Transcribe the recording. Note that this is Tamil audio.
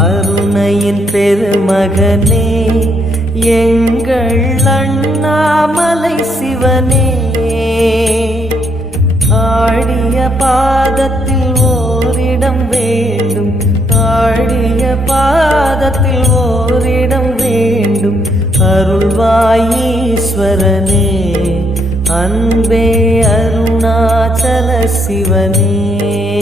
அருணையின் பெருமகனே எங்கள் அண்ணாமலை சிவனே, ஆடிய பாதத்தில் ஓரிடம் வேண்டும், ஆடிய பாதத்தில் ஓரிடம் வேண்டும். அருள்வாயீஸ்வரனே, அன்பே அருணாச்சல சிவனே.